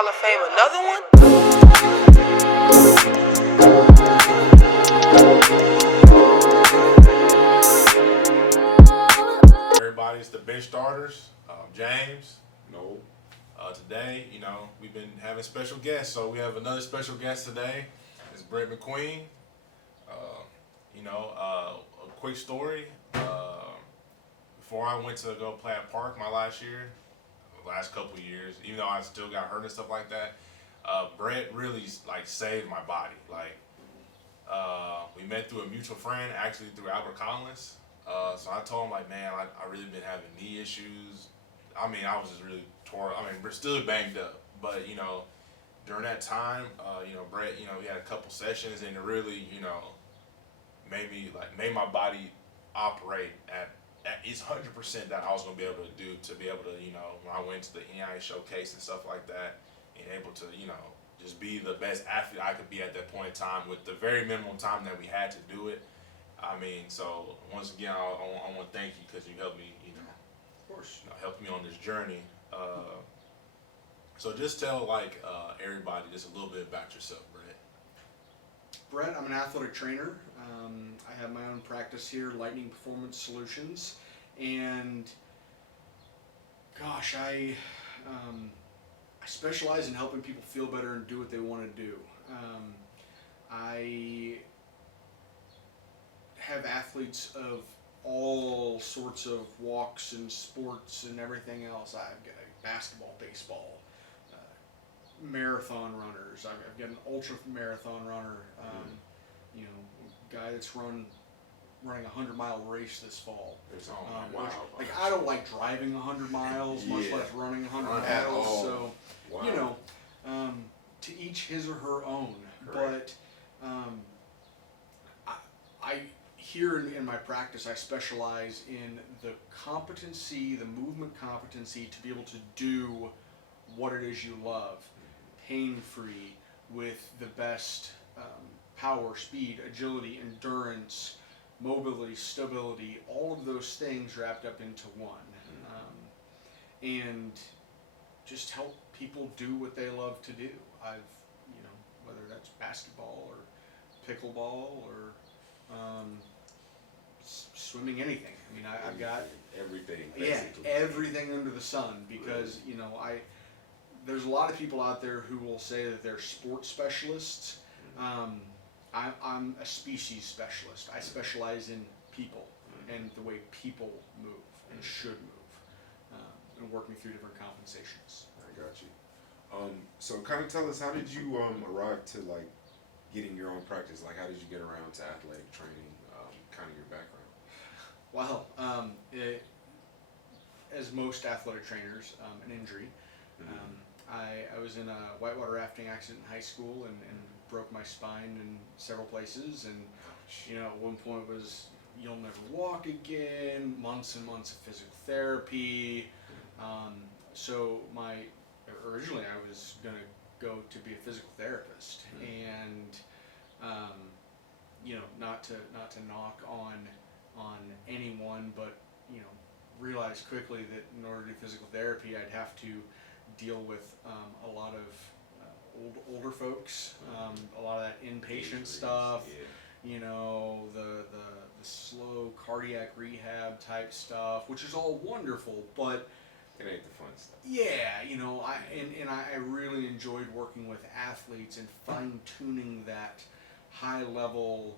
Hall of Fame another one? Everybody's the bench starters. James. No. Today, we've been having special guests, so we have another special guest today. It's Brett McQueen. A quick story. Before I went to go play at Park my last couple of years, even though I still got hurt and stuff like that, Brett really saved my body. We met through a mutual friend, actually through Albert Collins. So I told him man, I really been having knee issues. I was just really torn. We're still banged up, but during that time, Brett, we had a couple sessions, and it really, made my body operate at it's 100% that I was gonna be able to do to be able to, when I went to the NIA showcase and stuff like that, and able to, just be the best athlete I could be at that point in time with the very minimum time that we had to do it. So once again, I want to thank you because you helped me, Of course. helped me on this journey. So just tell everybody just a little bit about yourself, Brett. Brett, I'm an athletic trainer. I have my own practice here, Lightning Performance Solutions, and gosh, I specialize in helping people feel better and do what they want to do. I have athletes of all sorts of walks and sports and everything else. I've got basketball, baseball, marathon runners. I've got an ultra marathon runner, guy that's running a 100-mile race this fall. Wow. I don't like driving 100 miles, much less running 100 miles. So, Wow. to each his or her own. Correct. But I here in my practice, I specialize in the competency, the movement competency to be able to do what it is you love, pain-free, with the best power, speed, agility, endurance, mobility, stability, all of those things wrapped up into one. And just help people do what they love to do. Whether that's basketball or pickleball or swimming, anything. I've got everything. basically. Everything under the sun, because there's a lot of people out there who will say that they're sports specialists. I'm a species specialist. I specialize in people and the way people move and should move, and working through different compensations. I got you. So kind of tell us, how did you arrive to getting your own practice? How did you get around to athletic training? Kind of your background. Well, as most athletic trainers, an injury. I was in a whitewater rafting accident in high school and broke my spine in several places, and at one point was you'll never walk again, months and months of physical therapy. So originally I was gonna go to be a physical therapist, and not to knock on anyone, but realized quickly that in order to do physical therapy, I'd have to deal with a lot of older folks, a lot of that inpatient stuff, the slow cardiac rehab type stuff, which is all wonderful, but it ain't the fun stuff. Yeah, I really enjoyed working with athletes and fine-tuning that high-level,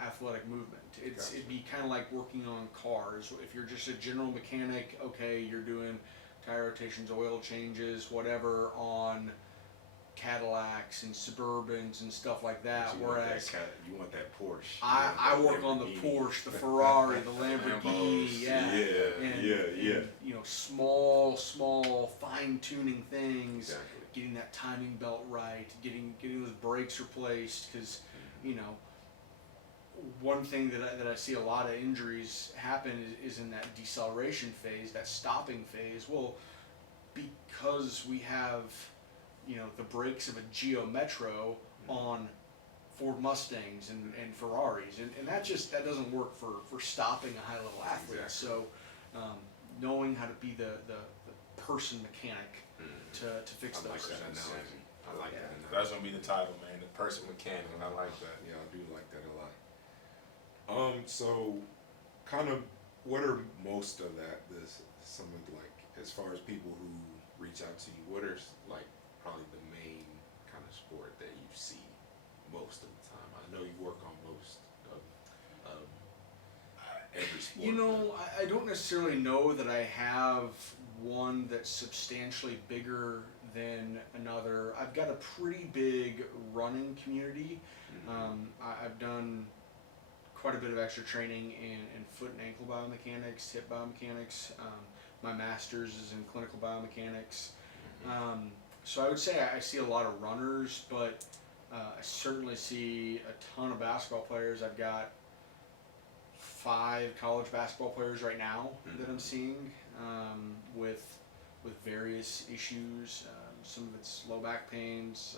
athletic movement. It'd be kind of like working on cars. If you're just a general mechanic, okay, you're doing tire rotations, oil changes, whatever on Cadillacs and Suburbans and stuff like that. Whereas you want that Porsche. I work on the Porsche, the Ferrari, the Lamborghini, and small fine-tuning things, exactly. Getting that timing belt right, getting those brakes replaced, because one thing that I see a lot of injuries happen is in that deceleration phase, that stopping phase. Well, because we have the brakes of a Geo Metro on Ford Mustangs and Ferraris, and that doesn't work for stopping a high level athlete. Exactly. So knowing how to be the person mechanic to fix I like those that things. analogy. I like that analogy. That's gonna be the title, man. The person mechanic. I like that. Yeah, I do like that a lot. So kind of what are most of that some of like as far as people who reach out to you, what are like probably the main kind of sport that you see most of the time? I know you work on most of every sport. You know, I don't necessarily know that I have one that's substantially bigger than another. I've got a pretty big running community. I've done quite a bit of extra training in foot and ankle biomechanics, hip biomechanics. My master's is in clinical biomechanics. So I would say I see a lot of runners, but I certainly see a ton of basketball players. I've got 5 college basketball players right now that I'm seeing with various issues. Some of it's low back pains.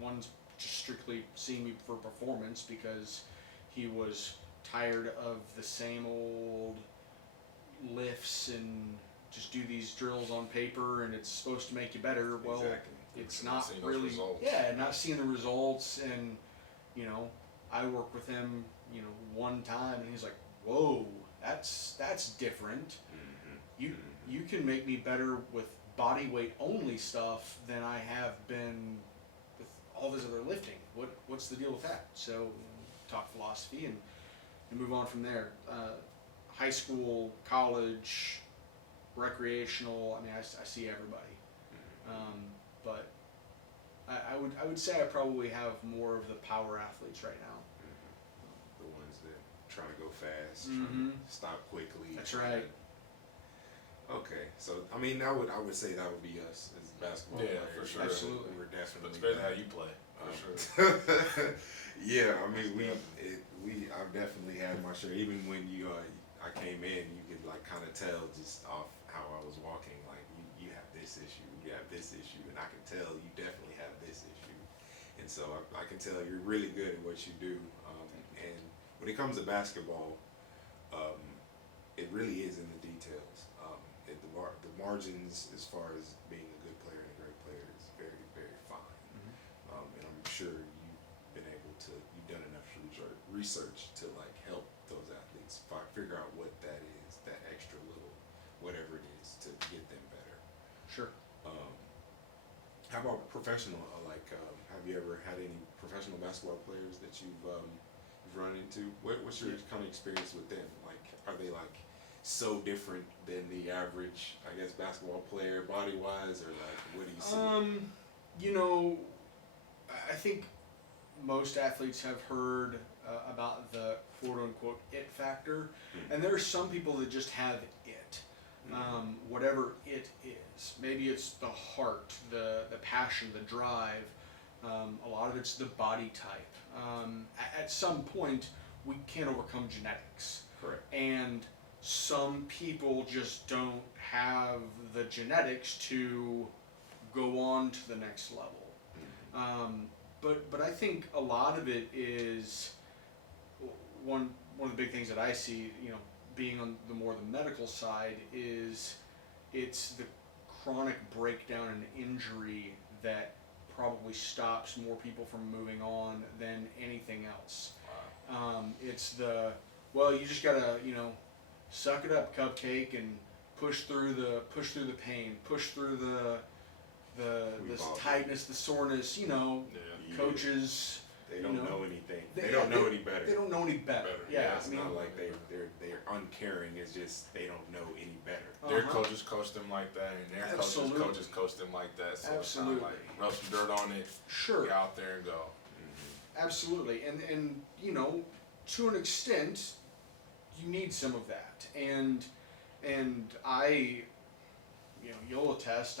One's just strictly seeing me for performance because he was tired of the same old lifts and just do these drills on paper and it's supposed to make you better. Well, Exactly. it's Not not seeing those really. results. Yeah, not seeing the results. And you know, I worked with him, one time, and he's like, "Whoa, that's different. You can make me better with body weight only stuff than I have been with all this other lifting. What's the deal with that?" So talk philosophy and move on from there. High school, college, recreational. I mean, I see everybody. But I would say I probably have more of the power athletes right now. The ones that trying to go fast, Mhm. trying to stop quickly. That's trying right. to- Okay, so I mean, I would say that would be us as basketball Yeah, players. for sure. Absolutely. We're definitely. Especially how you play. For Um, sure. yeah, I mean, I've definitely had my share. Even when I came in, you could like kind of tell just off how I was walking. Like you have this issue, you have this issue, and I can tell you definitely have this issue. And so I can tell you're really good at what you do. And when it comes to basketball, it really is in the details. The margins as far as being a good player and a great player is very, very fine. And I'm sure you've done enough research to like help those athletes figure out what that is, that extra little, whatever it is to get them better. Sure. How about professional? Have you ever had any professional basketball players that you've run into? What's your kind of experience with them? Like, are they like so different than the average, I guess, basketball player body wise, or like what do you see? I think most athletes have heard about the quote unquote it factor, and there are some people that just have it. Whatever it is. Maybe it's the heart, the passion, the drive. A lot of it's the body type. At some point, we can't overcome genetics. Correct. And some people just don't have the genetics to go on to the next level. But I think a lot of it is one of the big things that I see, being on the medical side, is it's the chronic breakdown and injury that probably stops more people from moving on than anything else. It's you just gotta suck it up, cupcake, and push through the pain, push through this tightness, the soreness. Coaches. They don't know anything. They They don't know any better. They don't know any better. Yeah, It's not like they're uncaring. It's just they don't know any better. Their coaches coach them like that, and their coaches coach them like that. So Absolutely. it's not like rub some dirt on it, Sure. get out there and go. Absolutely, and to an extent, you need some of that, and I, you'll attest,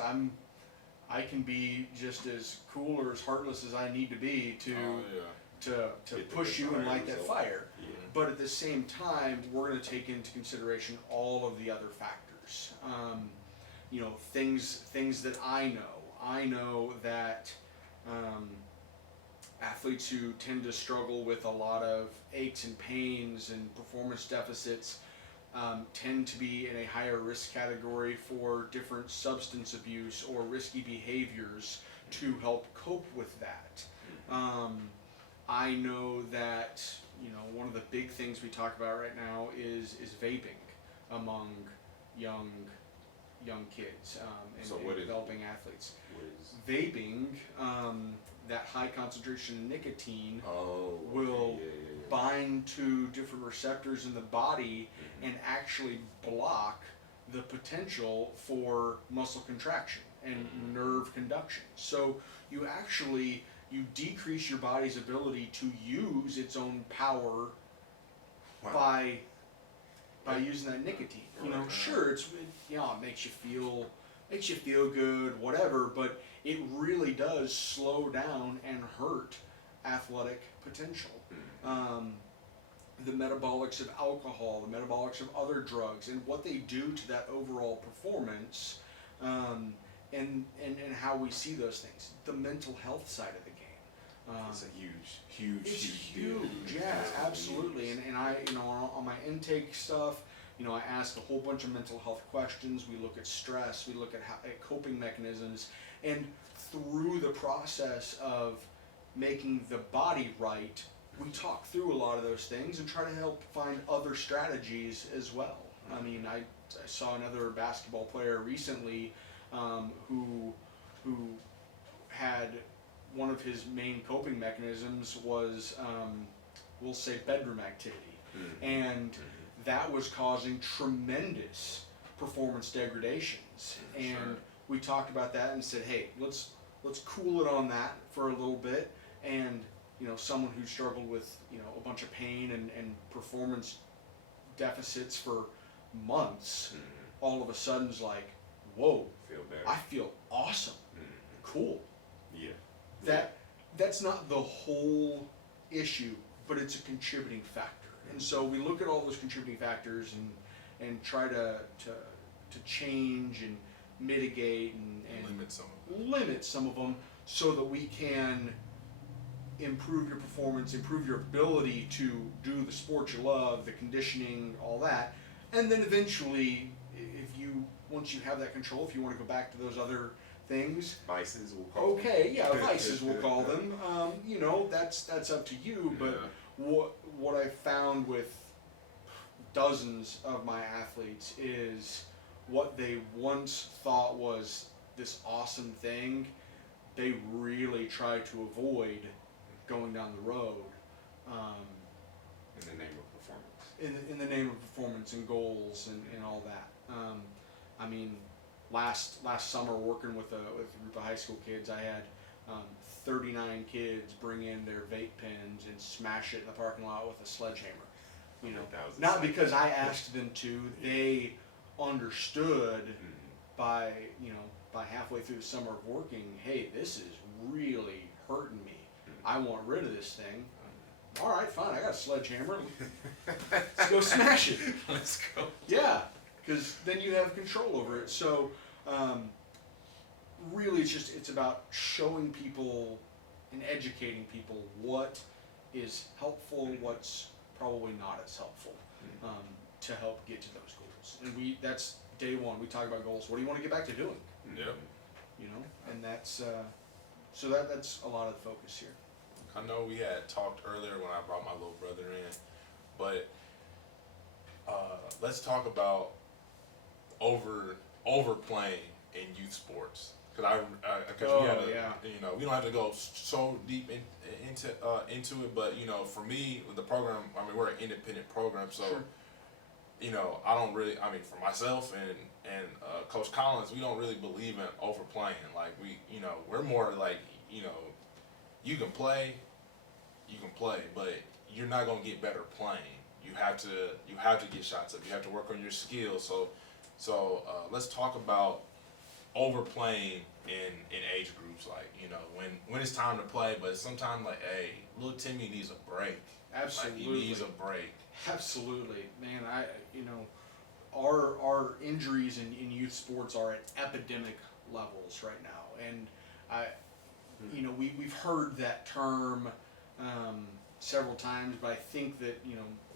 I can be just as cool or as heartless as I need to be to Get the push you and desired light that result. fire. Yeah. But at the same time, we're going to take into consideration all of the other factors. Things that I know. I know that athletes who tend to struggle with a lot of aches and pains and performance deficits tend to be in a higher risk category for different substance abuse or risky behaviors to help cope with that. I know that, one of the big things we talk about right now is vaping among young kids and developing athletes. What is Vaping, that high concentration of nicotine okay, will yeah. bind to different receptors in the body and actually block the potential for muscle contraction and nerve conduction. So you decrease your body's ability to use its own power by using that nicotine. Sure, it makes you feel good, whatever, but it really does slow down and hurt athletic potential. The metabolics of alcohol, the metabolics of other drugs, and what they do to that overall performance, and how we see those things. The mental health side of the game. It's a huge Huge, deal. yeah, absolutely. And I, on my intake stuff, I ask a whole bunch of mental health questions. We look at stress. We look at coping mechanisms, and through the process of making the body right, we talk through a lot of those things and try to help find other strategies as well. I mean, I saw another basketball player recently who had one of his main coping mechanisms was, we'll say, bedroom activity, and that was causing tremendous performance degradations. And we talked about that and said, hey, let's cool it on that for a little bit. And someone who struggled with a bunch of pain and performance deficits for months, all of a sudden is like, whoa, Feel better. I feel awesome. Cool. Yeah. That's not the whole issue, but it's a contributing factor. And so we look at all those contributing factors and try to change and mitigate and limit some of them so that we can improve your performance, improve your ability to do the sport you love, the conditioning, all that. And then eventually, once you have that control, if you want to go back to those other things, Vices, we'll call them. okay, yeah, vices we'll call them. That's up to you. But what I found with dozens of my athletes is what they once thought was this awesome thing, they really try to avoid going down the road. In the name of performance. In the name of performance and goals and all that. I mean, last summer working with a group of high school kids, I had 39 kids bring in their vape pens and smash it in the parking lot with a sledgehammer. Not because I asked them to. They understood by halfway through the summer of working, hey, this is really hurting me. I want rid of this thing. All right, fine. I got a sledgehammer. Let's go smash it. Let's go. Yeah, because then you have control over it. So, really, it's about showing people and educating people what is helpful, what's probably not as helpful, to help get to those goals. And that's day one. We talk about goals. What do you want to get back to doing? Yep. And that's that's a lot of the focus here. I know we had talked earlier when I brought my little brother in, but let's talk about overplaying in youth sports. Because we don't have to go so deep into it, but for me, the program, I mean, we're an independent program, so Sure. I don't really, I mean, for myself and Coach Collins, we don't really believe in overplaying. Like we're more like you can play, but you're not gonna get better playing. You have to get shots up. You have to work on your skills. So let's talk about overplaying in age groups, like when it's time to play, but sometimes like, hey, little Timmy needs a break. Absolutely. Like, he needs a break. Absolutely, man. Our injuries in youth sports are at epidemic levels right now, and we've heard that term several times, but I think that,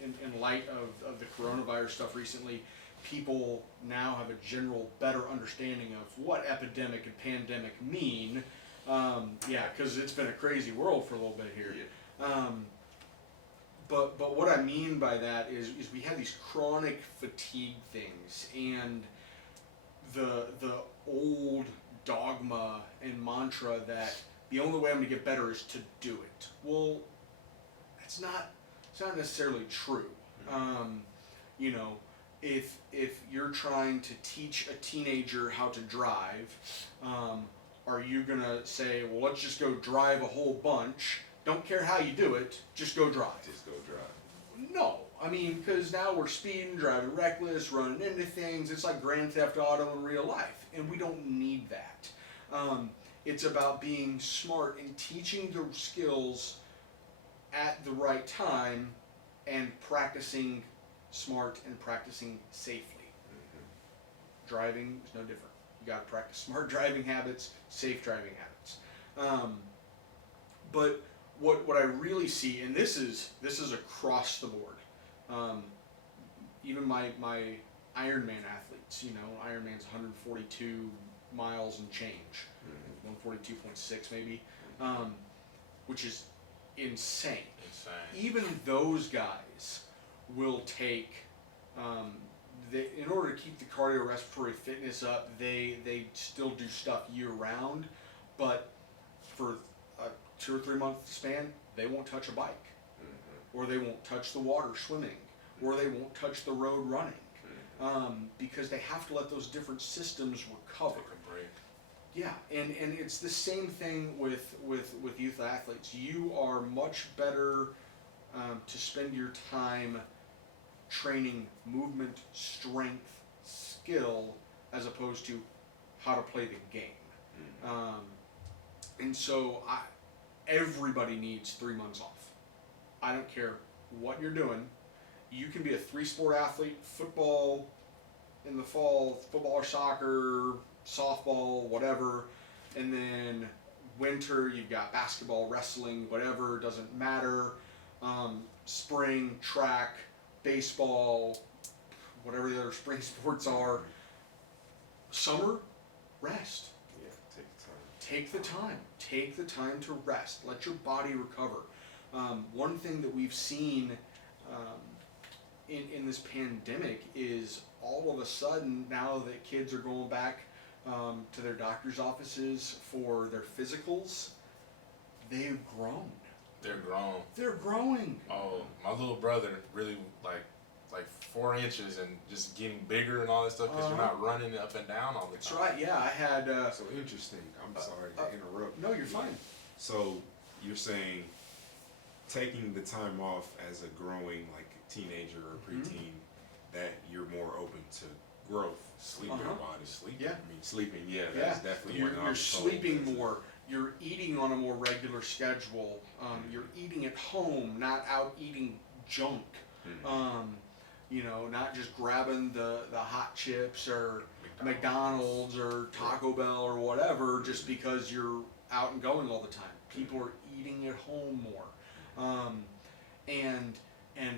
in light of the coronavirus stuff recently, people now have a general better understanding of what epidemic and pandemic mean. Because it's been a crazy world for a little bit here. Yeah. But what I mean by that is we have these chronic fatigue things, and the old dogma and mantra that the only way I'm going to get better is to do it. Well, it's not necessarily true. If you're trying to teach a teenager how to drive, are you gonna say, well, let's just go drive a whole bunch? Don't care how you do it, just go drive. Just go drive. No, I mean, because now we're speeding, driving reckless, running into things. It's like Grand Theft Auto in real life, and we don't need that. It's about being smart and teaching the skills at the right time and practicing smart and practicing safely. Driving is no different. You got to practice smart driving habits, safe driving habits. But what I really see, and this is across the board. Even my Ironman athletes, Ironman's 142 miles and change, 142.6 maybe, which is insane. Even those guys will take, in order to keep the cardiorespiratory fitness up, they still do stuff year round, but for a 2 or 3 month span, they won't touch a bike, or they won't touch the water swimming, or they won't touch the road running, because they have to let those different systems recover. Yeah, and it's the same thing with youth athletes. You are much better to spend your time training movement, strength, skill, as opposed to how to play the game. And so everybody needs 3 months off. I don't care what you're doing. You can be a 3-sport athlete, football in the fall, football or soccer, softball, whatever, and then winter you've got basketball, wrestling, whatever, doesn't matter. Spring, track, baseball, whatever the other spring sports are. Summer, rest. Yeah, take the time. Take the time. Take the time to rest. Let your body recover. One thing that we've seen in this pandemic is all of a sudden, now that kids are going back to their doctor's offices for their physicals, they've grown. They're grown. They're growing. Oh, my little brother really like 4 inches and just getting bigger and all that stuff because you're not running up and down all the That's time. right. Yeah, I had. So interesting. I'm sorry to interrupt. No, you're fine. So you're saying taking the time off as a growing teenager or preteen, that you're more open to growth, sleeping your body, sleeping. Yeah. I mean, sleeping. Yeah, that's definitely what You're sleeping more. You're eating on a more regular schedule. You're eating at home, not out eating junk. Not just grabbing the hot chips or McDonald's or Taco Bell or whatever just because you're out and going all the time. People are eating at home more. And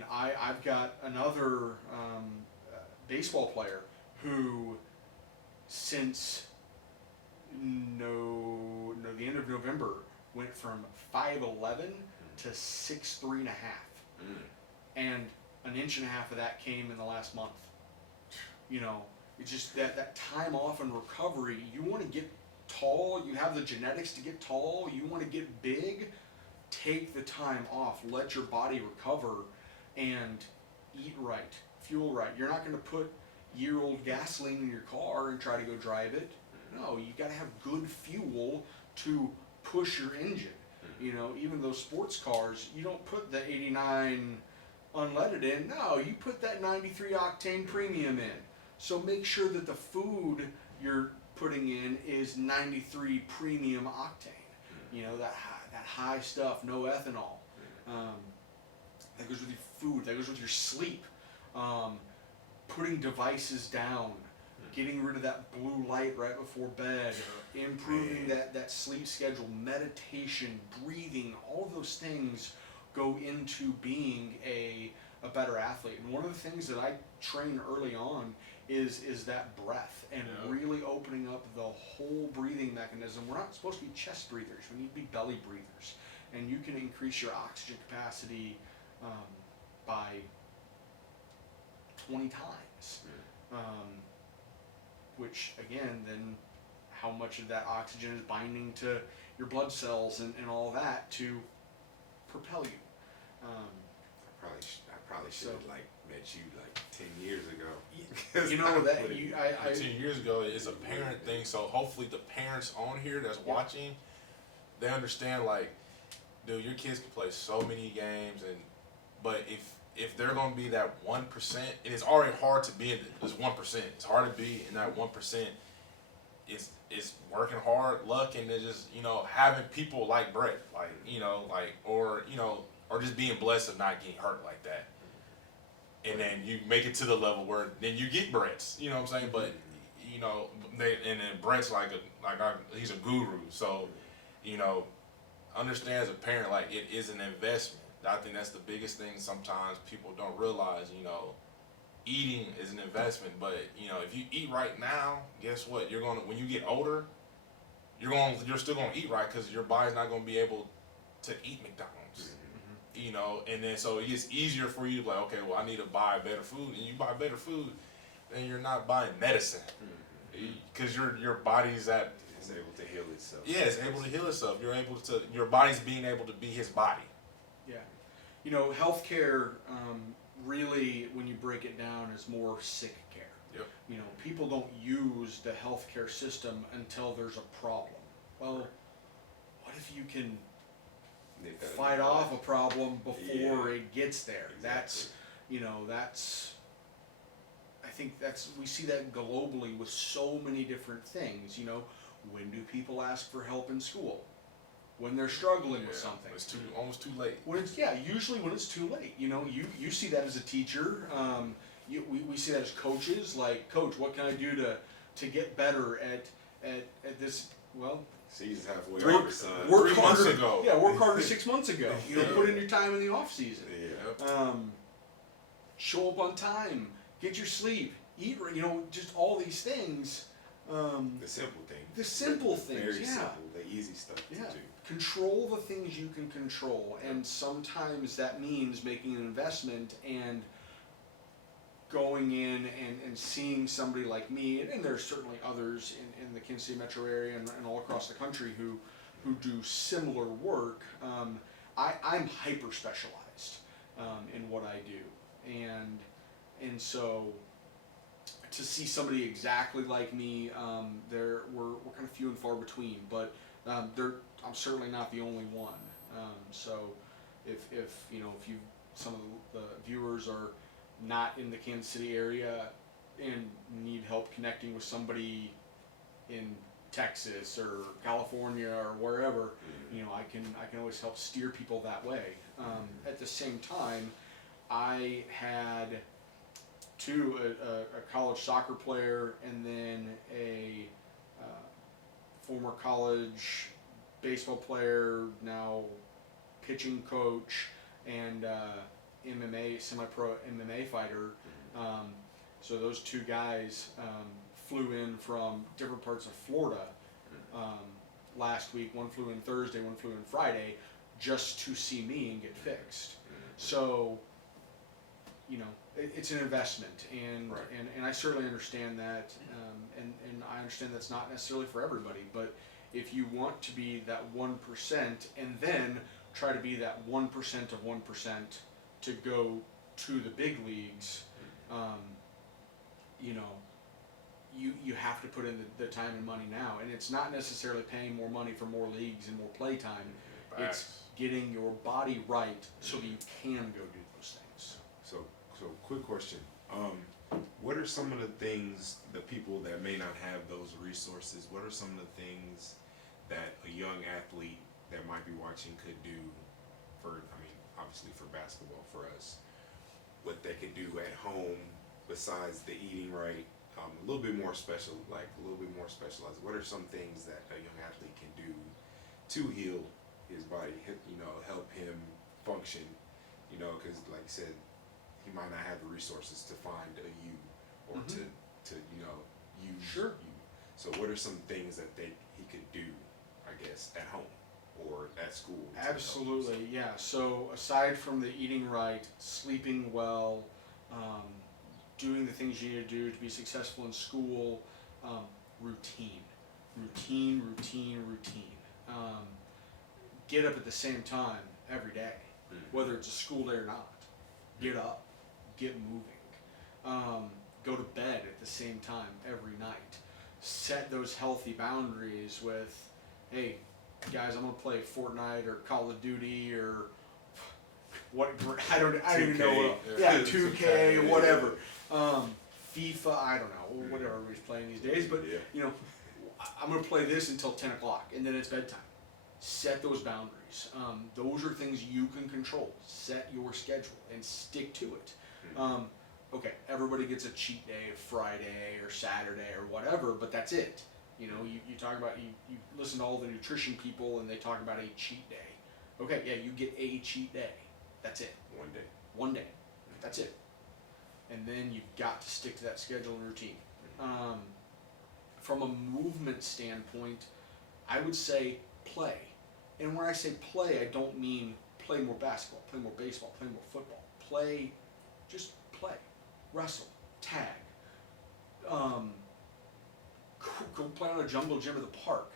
I've got another baseball player who, since the end of November, went from 5'11" to 6'3.5", and an inch and a half of that came in the last month. It's just that time off and recovery. You want to get tall. You have the genetics to get tall. You want to get big. Take the time off. Let your body recover, and eat right, fuel right. You're not going to put year-old gasoline in your car and try to go drive it. No, you got to have good fuel to push your engine. Even those sports cars, you don't put the 89 unleaded in. No, you put that 93 octane premium in. So make sure that the food you're putting in is 93 premium octane. That high stuff, no ethanol. That goes with your food. That goes with your sleep. Putting devices down. Getting rid of that blue light right before bed, improving that sleep schedule, meditation, breathing, all of those things go into being a better athlete. And one of the things that I train early on is that breath and really opening up the whole breathing mechanism. We're not supposed to be chest breathers. We need to be belly breathers. And you can increase your oxygen capacity by 20 times. Which, again, then how much of that oxygen is binding to your blood cells and all that to propel you. I probably should have met you 10 years ago. You know that 10 years ago is a parent thing, so hopefully the parents on here that's watching, they understand dude, your kids can play so many games, but if they're gonna be that 1%, and it's already hard to be in this 1%. It's hard to be in that 1%. It's working hard, luck, and then just having people like Brett, or just being blessed of not getting hurt like that. And then you make it to the level where then you get Brett's, you know what I'm saying? But and then Brett's he's a guru, so understand as a parent it is an investment. I think that's the biggest thing sometimes people don't realize. Eating is an investment, but if you eat right now, guess what? You're gonna when you get older, you're still gonna eat right because your body's not gonna be able to eat McDonald's. And then so it gets easier for you to okay, well, I need to buy better food, and you buy better food, then you're not buying medicine because your body's at it's able to heal itself. Yeah, it's able to heal itself. Your body's being able to be his body. Yeah, healthcare really, when you break it down, is more sick care. Yep. People don't use the healthcare system until there's a problem. Well, what if you can fight off a problem before it gets there? Exactly. I think we see that globally with so many different things. When do people ask for help in school? When they're struggling with something. It's almost too late. Usually when it's too late. You see that as a teacher. We see that as coaches. Coach, what can I do to get better at this? Well, season's halfway over, son. Work 3 months ago. Yeah, work harder 6 months ago. Put in your time in the off season. Yeah. Show up on time. Get your sleep. Eat. Just all these things. The simple things. The simple things. Very simple. The easy stuff to do. Control the things you can control, and sometimes that means making an investment and going in and seeing somebody like me, and there's certainly others in the Kansas City metro area and all across the country who do similar work. I'm hyper specialized in what I do, and so to see somebody exactly like me, we're kind of few and far between, but I'm certainly not the only one. So if some of the viewers are not in the Kansas City area and need help connecting with somebody in Texas or California or wherever, I can always help steer people that way. At the same time, I had a college soccer player and then a former college baseball player, now pitching coach, and MMA, semi-pro MMA fighter. So those two guys flew in from different parts of Florida last week. One flew in Thursday, one flew in Friday, just to see me and get fixed. So, it's an investment, and I certainly understand that, and I understand that's not necessarily for everybody, but if you want to be that 1% and then try to be that 1% of 1% to go to the big leagues, you have to put in the time and money now, and it's not necessarily paying more money for more leagues and more play time. It's getting your body right so that you can go do those things. So quick question. What are some of the things, the people that may not have those resources, what are some of the things that a young athlete that might be watching could do obviously for basketball for us, what they could do at home besides the eating right, a little bit more specialized. What are some things that a young athlete can do to heal his body, help him function, you know, because like you said, he might not have the resources to find a you or Mhm. to you know use Sure. you. So what are some things that he could do, I guess, at home or at school? to help Absolutely, himself? yeah. So aside from the eating right, sleeping well, um, doing the things you need to do to be successful in school, routine, routine. Um, get up at the same time every day, whether it's a school day or not. Get up, get moving. Go to bed at the same time every night. Set those healthy boundaries with, hey, guys, I'm gonna play Fortnite or Call of Duty or what I don't even know what, 2K, yeah, 2K, 2K, yeah. whatever. FIFA, I don't know, whatever everybody's playing these days, but Yeah. you know, I'm gonna play this until 10 o'clock and then it's bedtime. Set those boundaries. Those are things you can control. Set your schedule and stick to it. Okay, everybody gets a cheat day of Friday or Saturday or whatever, but that's it. You know, you talk about, you listen to all the nutrition people and they talk about a cheat day. Okay, yeah, you get a cheat day. That's it. One day. One day. That's it. And then you've got to stick to that schedule and routine. From a movement standpoint, I would say play. And when I say play, I don't mean play more basketball, play more baseball, play more football. Play, just play. Wrestle, tag. Go play on a jungle gym at the park.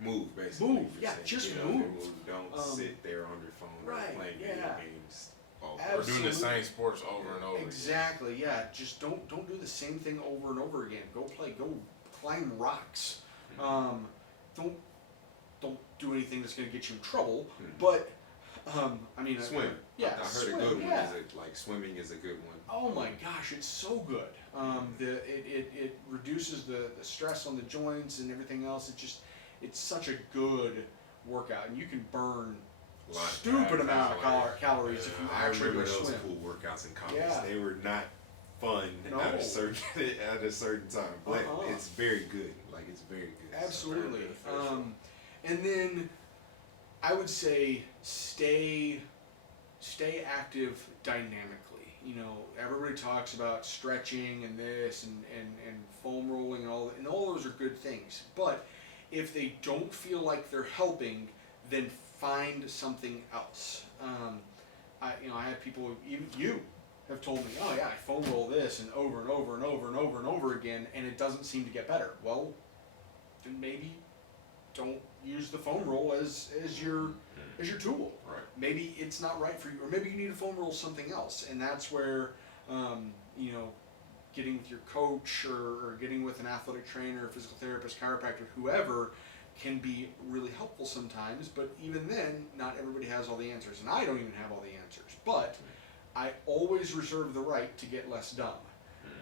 Move, basically. Move, you're yeah, saying. just Get up and move. Don't sit there on your phone right, or playing yeah. video games all day. Or doing the Absolutely. same sports over and over again. Exactly, yeah. Just don't do the same thing over and over again. Go play, go climb rocks. Don't do anything that's gonna get you in trouble. But I mean, Swim. Yeah, I heard swim, a good one. yeah. Like swimming is a good one. Oh my gosh, it's so good. It reduces the stress on the joints and everything else. It's such a good workout, and you can burn A lot of stupid amount of calories if you I actually remember go those swim. pool workouts in college. Yeah. They were not fun No. at a certain time, but Uh-uh. it's very good. Like it's very good. So, Absolutely. very beneficial. And then I would say stay active dynamically. You know, everybody talks about stretching and this and foam rolling and all those are good things. But if they don't feel like they're helping, then find something else. I have people, even you have told me, oh yeah, I foam roll this and over and over and over and over and over again, and it doesn't seem to get better. Well, then maybe don't use the foam roll as your tool. Right. Maybe it's not right for you, or maybe you need to foam roll something else, and that's where getting with your coach or getting with an athletic trainer, physical therapist, chiropractor, whoever, can be really helpful sometimes. But even then, not everybody has all the answers, and I don't even have all the answers. But I always reserve the right to get less done,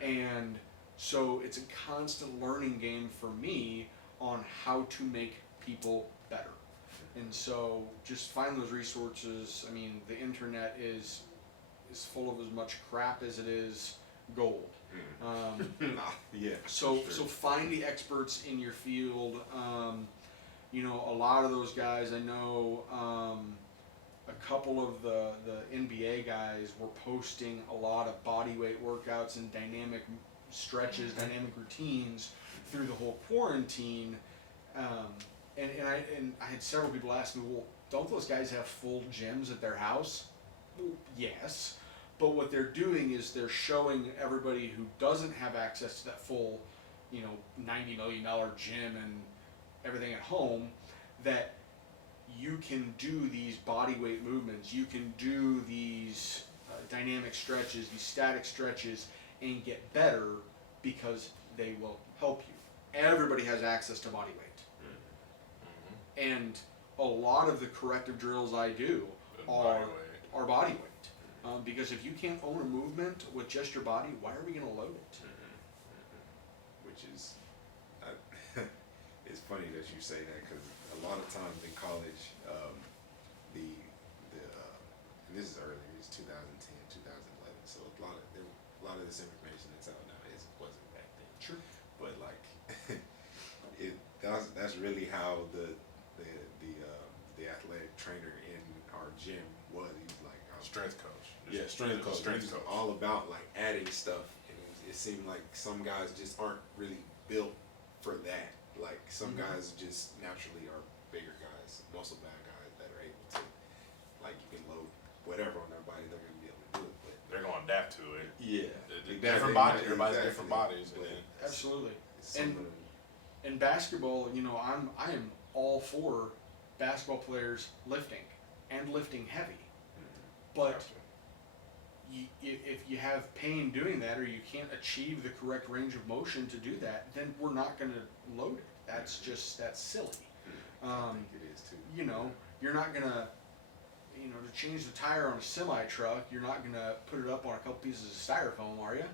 and so it's a constant learning game for me on how to make people better. And so just find those resources. I mean, the internet is full of as much crap as it is gold. Yeah. So for sure. find the experts in your field. A lot of those guys I know. A couple of the NBA guys were posting a lot of body weight workouts and dynamic stretches, dynamic routines through the whole quarantine. And I had several people ask me, well, don't those guys have full gyms at their house? Well, yes, but what they're doing is they're showing everybody who doesn't have access to that full, $90 million gym and everything at home, that you can do these body weight movements, you can do these dynamic stretches, these static stretches, and get better because they will help you. Everybody has access to body weight. And a lot of the corrective drills I do are body weight. Because if you can't own a movement with just your body, why are we going to load it? Which is, it's funny that you say that, because a lot of times in college, and this is early, it's 2010, 2011, so a lot of this information that's out nowadays wasn't back then. Sure. But like, that's really how the athletic trainer in our gym strength coach. Yeah, strength coach. Strength He was coach. all about like adding stuff, and it seemed like some guys just aren't really built for that. Like some guys just naturally are bigger guys, muscle-bound guys that are able to, like, you can load whatever on their body, they're gonna be able to do it. But They're gonna adapt to it. yeah, Different bodies. Everybody's different bodies. And then Absolutely. some of them- In basketball, you know, I am all for basketball players lifting and lifting heavy, but if you have pain doing that or you can't achieve the correct range of motion to do that, then we're not going to load it. That's silly. I think it is too. You know, you're not going to, you know, to change the tire on a semi truck, you're not going to put it up on a couple pieces of styrofoam, are you?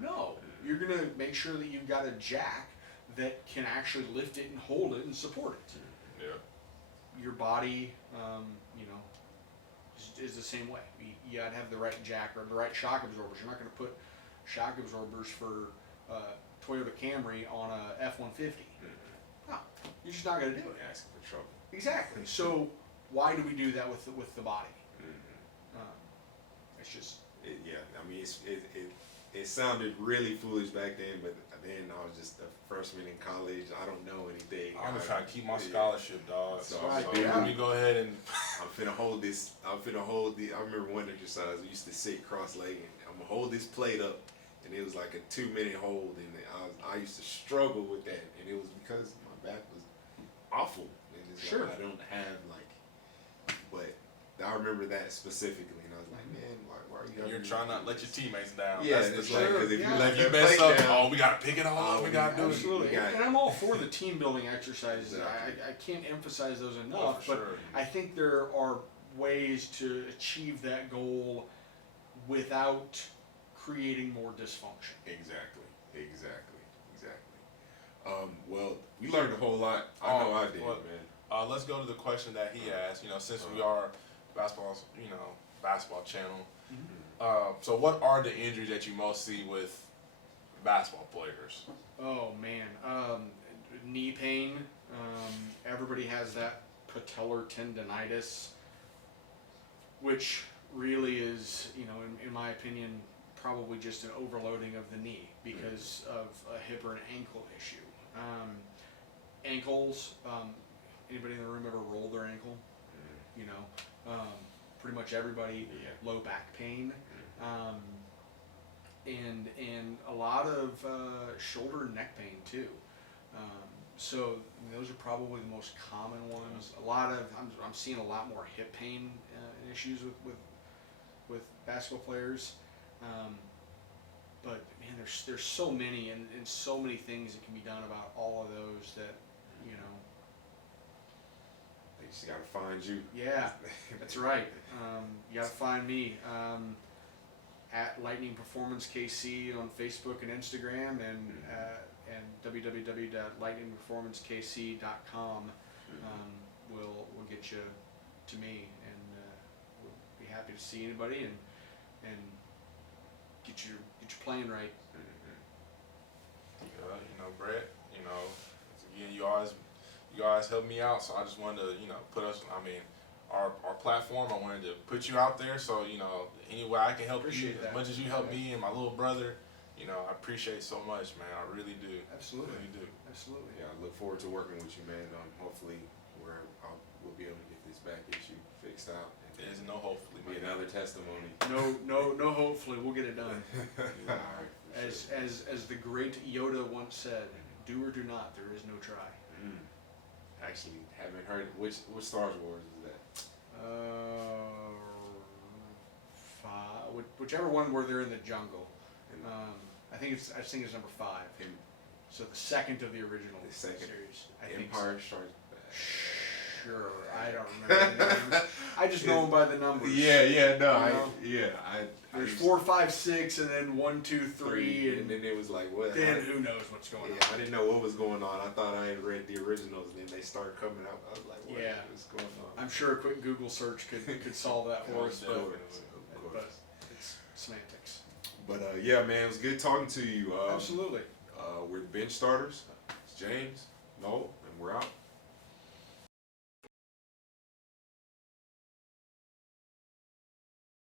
No, you're going to make sure that you've got a jack that can actually lift it and hold it and support it. Yeah. Your body, you know, is the same way. You gotta have the right jack or the right shock absorbers. You're not gonna put shock absorbers for Toyota Camry on a F-150. No, you're just not gonna do it. Asking for trouble. Exactly. So why do we do that with the body? It's just. Yeah, I mean, it sounded really foolish back then, but then I was just a freshman in college. I don't know anything. I'm just trying to keep my scholarship, dog. So So, I was like, let me go ahead and. I'm finna hold this. I remember one exercise. We used to sit cross-legged. I'm gonna hold this plate up, and it was like a 2-minute hold, and I used to struggle with that, and it was because my back was awful. And it's Sure. like I don't have like, but I remember that specifically, and I was like, man, why are you? You're trying not to let your teammates down. Yeah, That's it's the like thing. because if Yeah. you let If you that mess plate up, down, oh, we gotta pick it all up. We gotta do it. Absolutely, Yeah. and I'm all for the team building exercises. Exactly. I can't emphasize those enough, Oh, for but sure. I think there are ways to achieve that goal without creating more dysfunction. Exactly. Well, we learned a whole lot. I know I did, well, man. Let's go to the question that he asked. You know, since we are basketball channel. So what are the injuries that you most see with basketball players? Oh man, knee pain. Everybody has that patellar tendonitis, which really is, you know, in my opinion, probably just an overloading of the knee because of a hip or an ankle issue. Ankles. Anybody in the room ever rolled their ankle? You know, pretty much everybody. Yeah. Low back pain. And a lot of shoulder and neck pain too. So I mean, those are probably the most common ones. A lot of I'm seeing a lot more hip pain issues with basketball players. But man, there's so many and so many things that can be done about all of those that, you know. They just gotta find you. Yeah, that's right. You gotta find me at Lightning Performance KC on Facebook and Instagram, and www.lightningperformancekc.com will get you to me, and we'll be happy to see anybody and get your playing right. You know, Brett. You know, again, you always help me out. So I just wanted to, you know, put us. I mean, our platform. I wanted to put you out there. So you know, any way I can help Appreciate you, that. as much as you help me and my little brother. You know, I appreciate so much, man. I really do. Absolutely. Really do. Absolutely. Yeah, I look forward to working with you, man. Hopefully, we'll be able to get this back issue fixed out. There's no hopefully. Be man. another testimony. No. Hopefully, we'll get it done. All right. for sure. As the great Yoda once said, "Do or do not. There is no try." Actually, haven't heard it. Which Star Wars is that? Whichever one where they're in the jungle. I think it's number 5. Em- So the second of the original The second. series. I think Empire Strikes Back. Sure, I don't remember the names. I just know them by the numbers. Yeah, no, You know? I There's used 4, 5, 6, and then 1, 2, 3, and and then it was like what? then who knows what's going Yeah, on. I didn't know what was going on. I thought I had read the originals, and then they started coming out. I was like, what Yeah. is going on? I'm sure a quick Google search could solve that for us, Of but course. it's semantics. But yeah, man, it was good talking to you. Absolutely. We're the bench starters. It's James, Noel, and we're out.